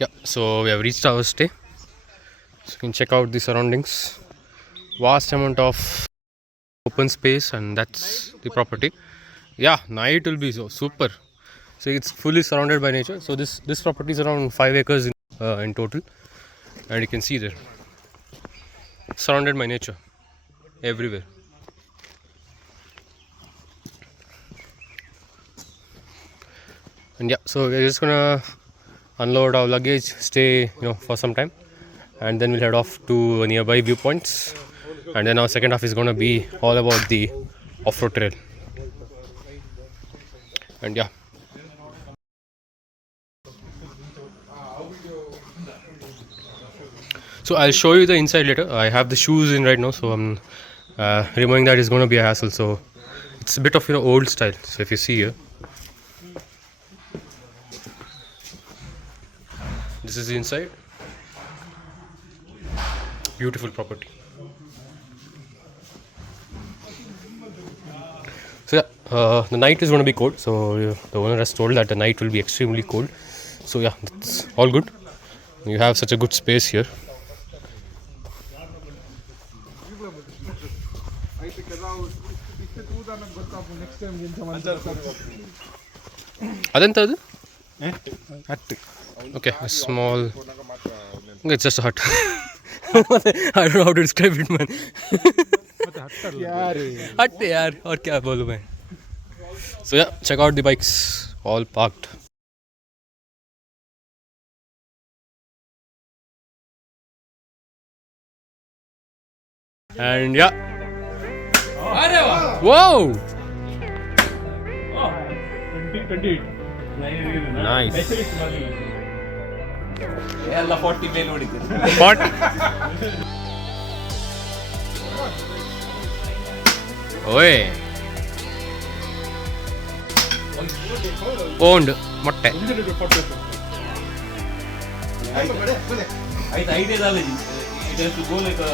Yeah, so we have reached our stay. So you can check out the surroundings. Vast amount of open space, and that's the property. Yeah, night will be so super. So it's fully surrounded by nature. So this property is around 5 acres in total, and you can see there, surrounded by nature everywhere. And yeah, so we're just gonna unload our luggage, stay for some time, and then we'll head off to nearby viewpoints. And then our second half is gonna be all about the off-road trail. And yeah, so I'll show you the inside later. I have the shoes in right now, so I'm removing that is going to be a hassle. So it's a bit of old style. So if you see here, this is the inside. Beautiful property. So yeah, the night is going to be cold. So the owner has told that the night will be extremely cold. So yeah, that's all good. You have such a good space here. Adentadu? Hut. Okay, a small. Okay, it's just a hut. I don't know how to describe it, man. Hut yaar, और क्या बोलूं मैं? So yeah, check out the bikes, all parked. And yeah. Wow! 28. Nice. ಎಲ್ಲ 40 ಮೇಲೆ ನೋಡಿದ್ದೆ. What? Oi. Owned ಮೊಟ್ಟೆ. ಆಯ್ತು idea ಅಲ್ಲ ಇದು. It has to go like a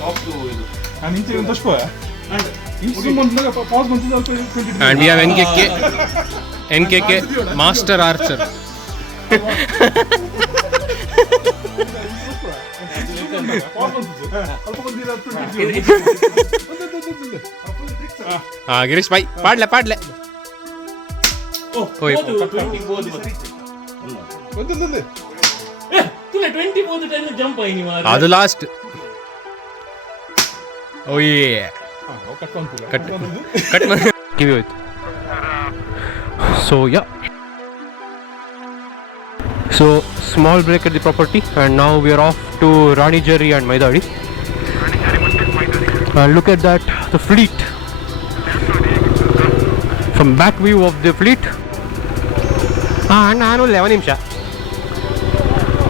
top to ಇದು. ನಾನು ಇಂಚೆ ಒಂದು ತಸ್ಕೋ. Pause ಬಂತು ಸ್ವಲ್ಪ 22. And we have NKK Master Archer. Girish ಬಾಯ್ ಪಾಡ್ಲೆ ಓಯ್ ಅದು ಲಾಸ್ಟ್ ಓಯ್ ಕಟ್ ಕಿವಿ ಹೋಯ್ತು. So yeah, so small break at the property, and now we are off to Ranijeri and Maidadi. Look at that, the fleet. From back view of the fleet. ನಾನು 11 ನಿಮಿಷ.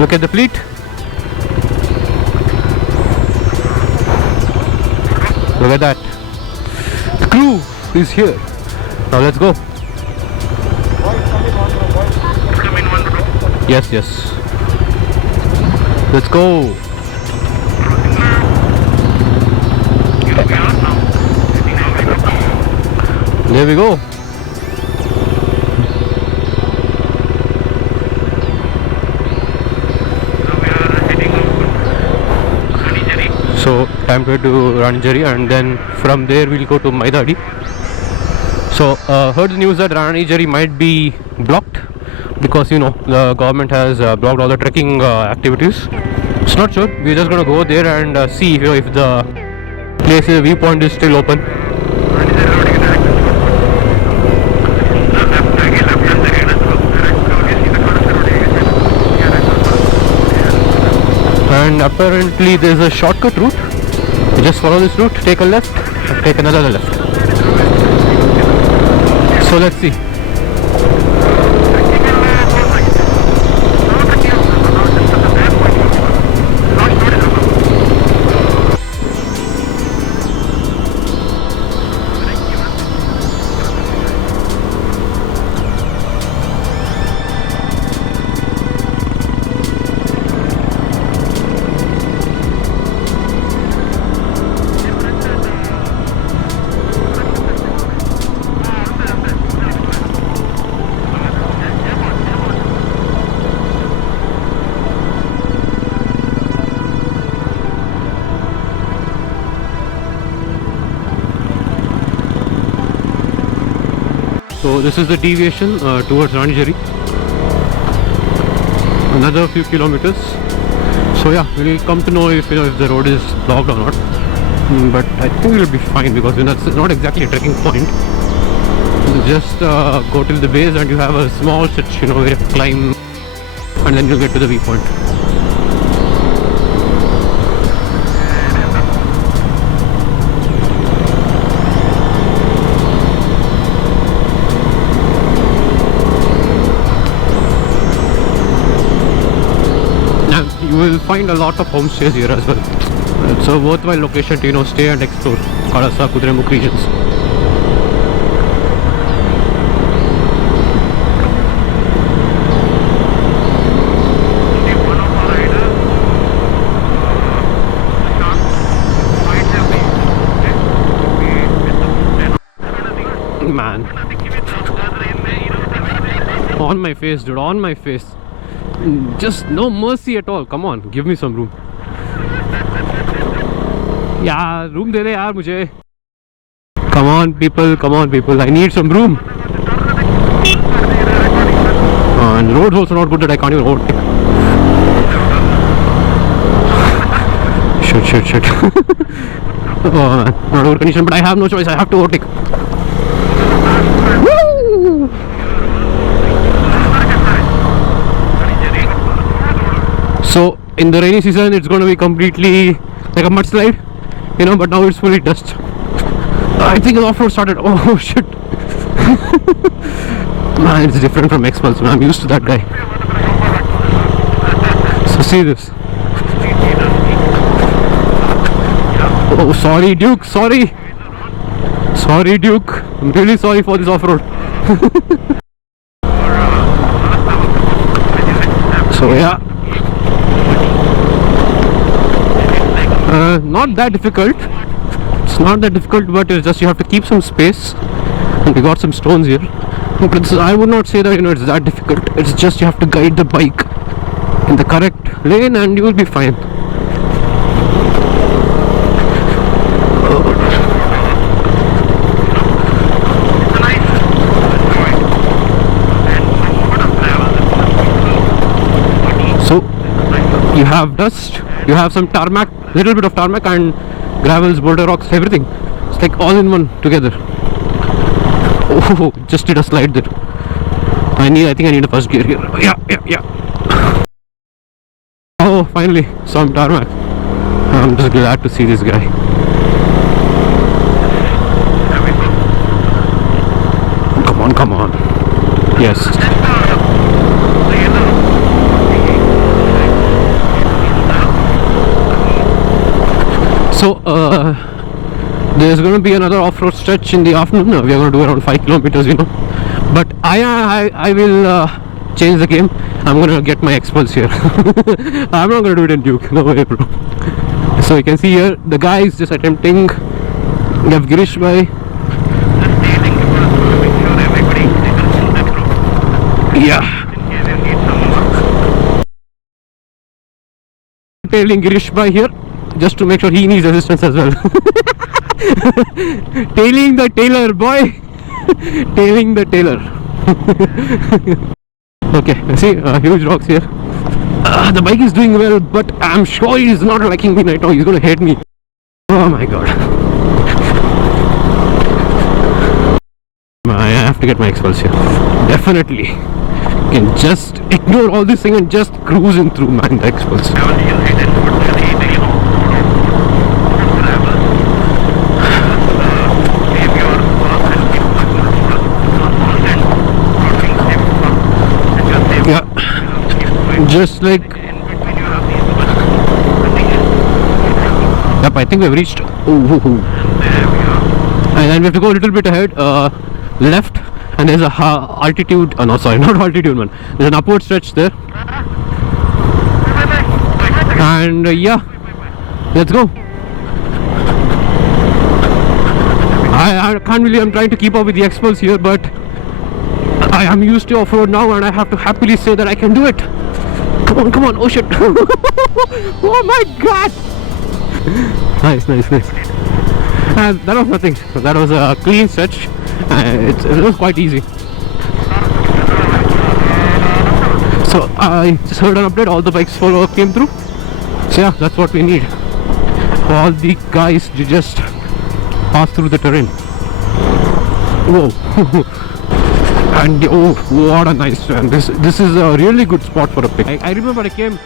Look at the fleet. Look at that. The crew is here. Now let's go. Yes. Let's go. There we go. So time to head to Ranijeri, and then from there we'll go to Maidadi. So heard the news that Ranijeri might be blocked because the government has blocked all the trekking activities. It's not sure. We're just gonna go there and see if the place viewpoint is still open. And apparently there's a shortcut route. You just follow this route, take a left, and take another left. So let's see. So this is the deviation towards Ranijeri. Another few kilometers. So yeah, we'll come to know if if the road is blocked or not. But I think it'll be fine because it's not exactly a trekking point. You just go till the base and you have a small stretch, where you climb, and then you'll get to the viewpoint. You will find a lot of homestays here as well. It's a worthwhile location to stay and explore Karasa, Kudremukh regions. Man, on my face, dude, on my face. Just no mercy at all. Come on, give me some room. Yeah, room de le yaar mujhe. Come on people, I need some room. And the road's also not good that I can't even overtake. Shit. Oh man, not good condition, but I have no choice, I have to overtake. Woo! So in the rainy season it's going to be completely like a mudslide, but now it's fully dust. I think the off-road started. Oh shit. Man, it's different from X-Pulse, man. I'm used to that guy. So see this. Oh, sorry Duke, sorry Duke, I'm really sorry for this off-road. So yeah, not that difficult. It's not that difficult, but it's just you have to keep some space, and we got some stones here. But I would not say that it's that difficult. It's just you have to guide the bike in the correct lane and you will be fine. So you have dust, you have some tarmac, little bit of tarmac and gravels, boulder rocks, everything. It's like all in one together. Oh, just did a slide there. I think I need a first gear here. Yeah. Oh, finally some tarmac. I'm just glad to see this guy. Come on. Yes. So there's going to be another off-road stretch in the afternoon. We are going to do around 5 kilometers, but I will change the game. I'm going to get my X-Pulse here. I'm not going to do it in Duke, no way bro. So you can see here the guy is just attempting. We have Girish bhai. Yeah, tailing Girish bhai here just to make sure he needs assistance as well. Tailing the tailor, boy. Tailing the tailor. Okay, see, huge rocks here. The bike is doing well, but I'm sure he's not liking me right now. He's gonna hate me. Oh my god. I have to get my X-Pulse here. Definitely. You can just ignore all this thing and just cruising through, man, the X-Pulse. Yeah, just like. Yep, I think we've reached. And then we have to go a little bit ahead, left, and there's a altitude. No, sorry, not altitude, man. There's an upward stretch there. And yeah, let's go. I can't believe I'm trying to keep up with the X-Pulse here, but I am used to off-road now and I have to happily say that I can do it. Come on, oh shit. Oh my god. Nice. And that was nothing. That was a clean stretch. It was quite easy. So I just heard an update, all the bikes follow up came through. So yeah, that's what we need. All the guys to just pass through the terrain. Whoa. And oh, what a nice one. This is a really good spot for a pic. I remember I came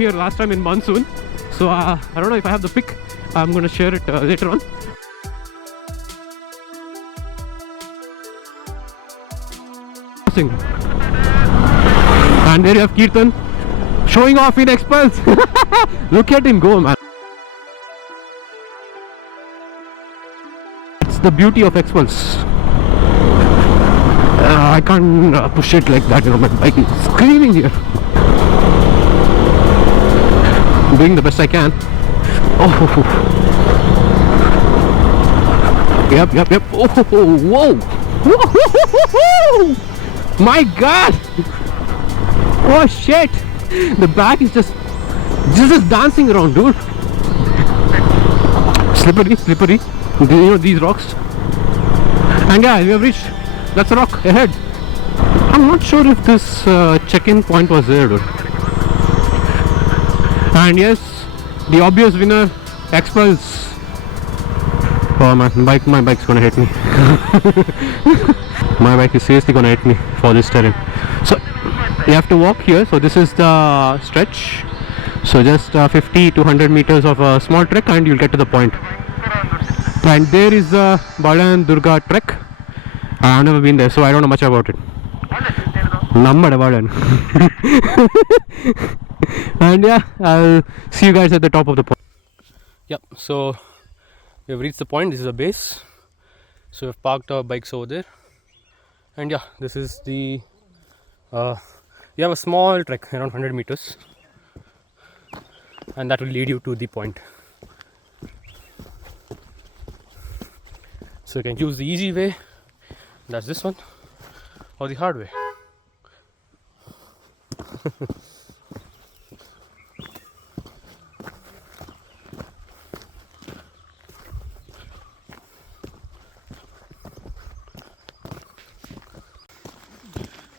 here last time in monsoon. So I don't know if I have the pic. I'm gonna share it later on. And there you have Kirtan showing off in Xpulse. Look at him go, man. It's the beauty of Xpulse. I can't push it like that, you know, my bike is screaming here. Doing the best I can. Oh, yep. Oh, whoa. Whoa. My God. Oh shit. The back is just dancing around, dude. Slippery. You know, these rocks. And yeah, we have reached. That's a rock ahead. I'm not sure if this check-in point was there, dude. And yes, the obvious winner, Xpulse. Oh man, my bike's gonna hit me. My bike is seriously gonna hit me for this terrain. So you have to walk here. So this is the stretch. So just 50 to 100 meters of a small trek and you'll get to the point. And there is the Balan Durga trek. I've never been there, so I don't know much about it. And yeah, I'll see you guys at the top of the point. Yep, so we've reached the point. This is the base. So we've parked our bikes over there. And yeah, this is the you have a small trek around 100 meters. And that will lead you to the point. So you can choose the easy way. That's this one, or the hard way.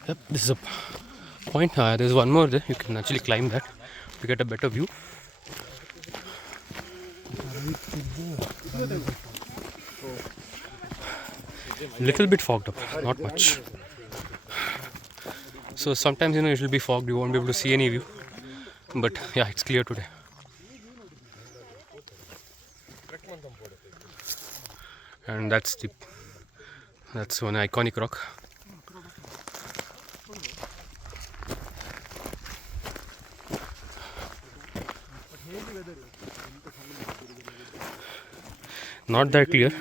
Yep, this is a point. There's one more there. You can actually climb that to get a better view. Little bit fogged up, not much. So sometimes, you know, it will be fogged, you won't be able to see any view. But yeah, it's clear today. And that's one iconic rock. Not that clear.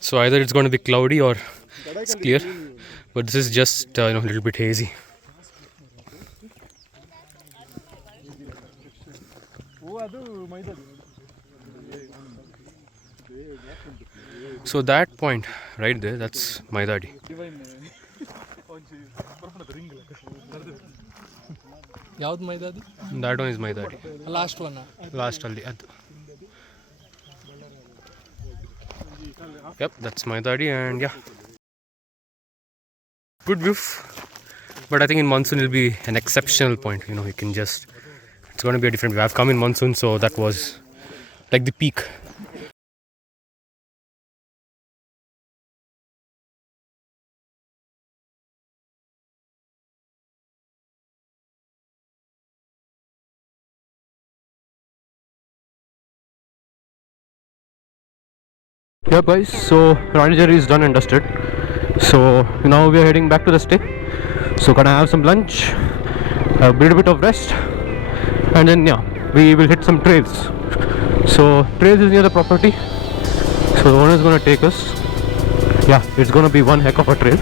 So either it's going to be cloudy or it's clear, but this is just a little bit hazy. So that point right there, that's Maidadi. ಯಾವ್ದು ಮೈದಾದಿ? That one is Maidadi. Last one. Last ಅಲ್ಲಿ ಅದು. Yep, that's Maidadi, and yeah, good view. But I think in monsoon it will be an exceptional point. You know, you can just, it's going to be a different view. I've come in monsoon, so that was like the peak. Yeah guys, so Ranjari is done and dusted. So now we are heading back to the stay. So gonna have some lunch, a little bit of rest, and then yeah, we will hit some trails. So trails is near the property. So the owner is gonna take us. Yeah, it's gonna be one heck of a trail.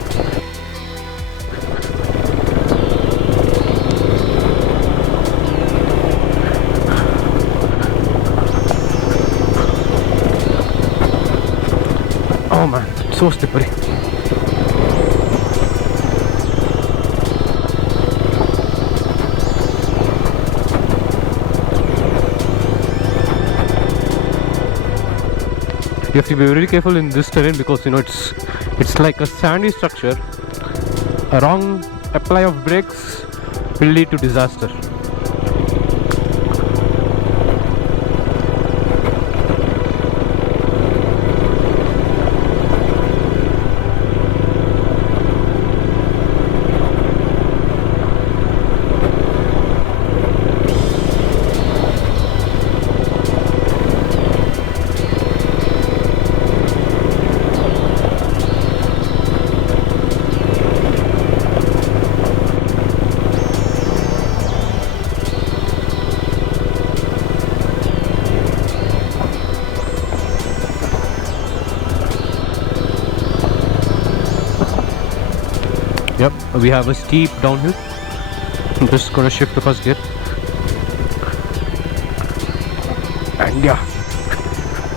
Oh man, so slippery. You have to be very careful in this terrain because you know it's like a sandy structure. A wrong apply of brakes will lead to disaster. Yep, we have a steep downhill. I'm just gonna shift to first gear. And yeah,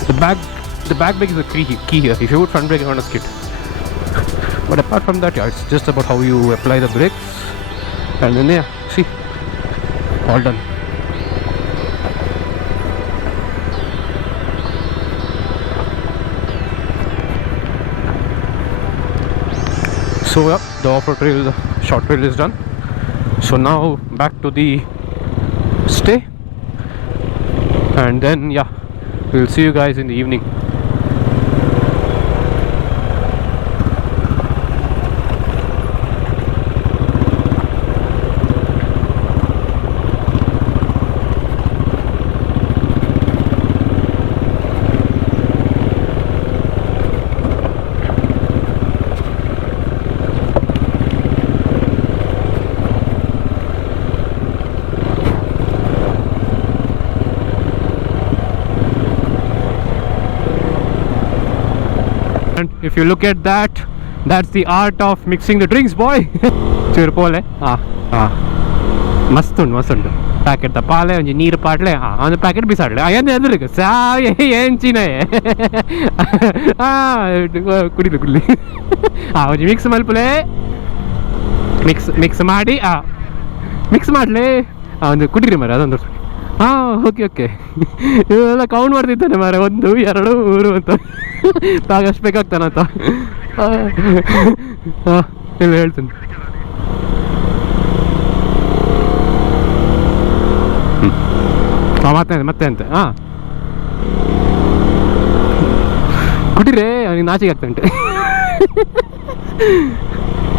the back brake is a key here. If you would front brake, you're gonna skid. But apart from that, yeah, it's just about how you apply the brakes. And then yeah, see, all done. So yeah, the off-road trail, the short trail is done. So now back to the stay, and then yeah, we'll see you guys in the evening. And if you look at that, that's the art of mixing the drinks, boy. Chirpole, ಮಸ್ತ್ packet ಪಾಲೆ ಒಂಜಿ ನೀರು ಪಾಟ್ಲೆ ಒಂದು packet ಬಿಸಾಡ್ಲೆ ಏನು ಎದುರಿಗೆ ಸಾಯ ಎಂಚಿನೇ ಕುಡಿಲಿ ಒಂಜಿ mix ಮಲ್ಪಲೆ mix ಮಾಡಿ mix ಮಾಡಲಿ ಒಂದು ಕುಡೀರಿ ಮರ ಅದೊಂದು ಓಕೆ ಇವೆಲ್ಲ ಕೌಂಟ್ ಮಾಡ್ತಿದ್ದಾನೆ ಮರ 1 2 3 ಅಂತ ತಾಗಷ್ಟು ಬೇಕಾಗ್ತಾನಂತ ಇಲ್ಲ ಹೇಳ್ತೀನಿ ಮತ್ತೆ ಅಂತ ಕುಡಿರಿ ಅವನಿಗೆ ನಾಚಿಗೆ ಆಗ್ತಾ ಉಂಟು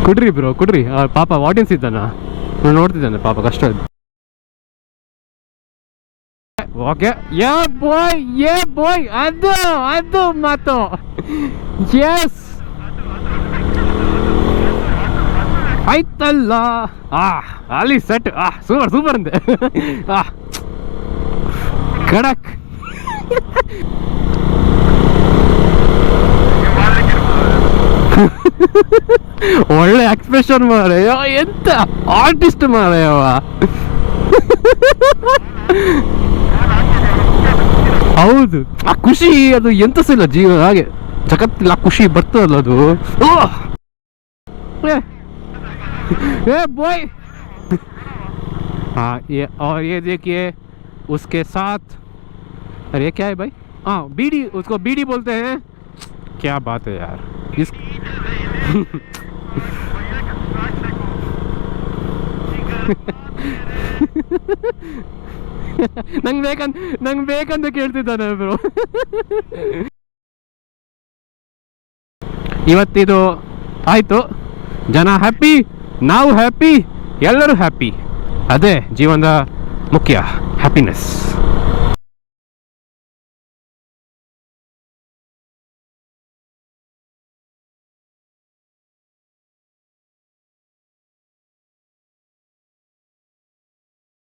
ಕುಡ್ರಿ ಬ್ರೋ ಕುಡ್ರಿ ಪಾಪ ಆಡಿಯನ್ಸ್ ಇದ್ದಾನ ನೋಡ್ತಿದ್ದಾನೆ ಪಾಪ ಕಷ್ಟ ಓಕೆ ಯೇ ಬಾಯ್ ಅದು ಮಾತು ಎಸ್ ಆಯ್ತಲ್ಲ ಅಲ್ಲಿ ಸೆಟ್ ಸೂಪರ್ ಅಂದೆ ಖಡಕ್ ಒಳ್ಳೆ ಎಕ್ಸ್ಪ್ರೆಷನ್ ಮಾರಯ್ಯ ಎಂತ ಆರ್ಟಿಸ್ಟ್ ಮಾರಯ್ಯವ ಹೌದು ಆ ಖುಷಿ ಅದು ಎಂತ ಸಿಲ್ಲ ಜೀವನ ಹಾಗೆ ಜಗತ್ತಿಲ್ಲ ಆ ಖುಷಿ ಬರ್ತದಲ್ಲ ಅದು बॉय हाँ ये और ये देखिए उसके साथ अरे क्या है भाई बीडी उसको बीडी बोलते हैं क्या बात है यार इस ನಂಗೆ ಬೇಕಂತ ಕೇಳ್ತಿದ್ದಾನೆ ಬ್ರೋ ಇವತ್ತಿದು ಆಯಿತು ಜನ ಹ್ಯಾಪಿ ನಾವು ಹ್ಯಾಪಿ ಎಲ್ಲರೂ ಹ್ಯಾಪಿ ಅದೇ ಜೀವನದ ಮುಖ್ಯ ಹ್ಯಾಪಿನೆಸ್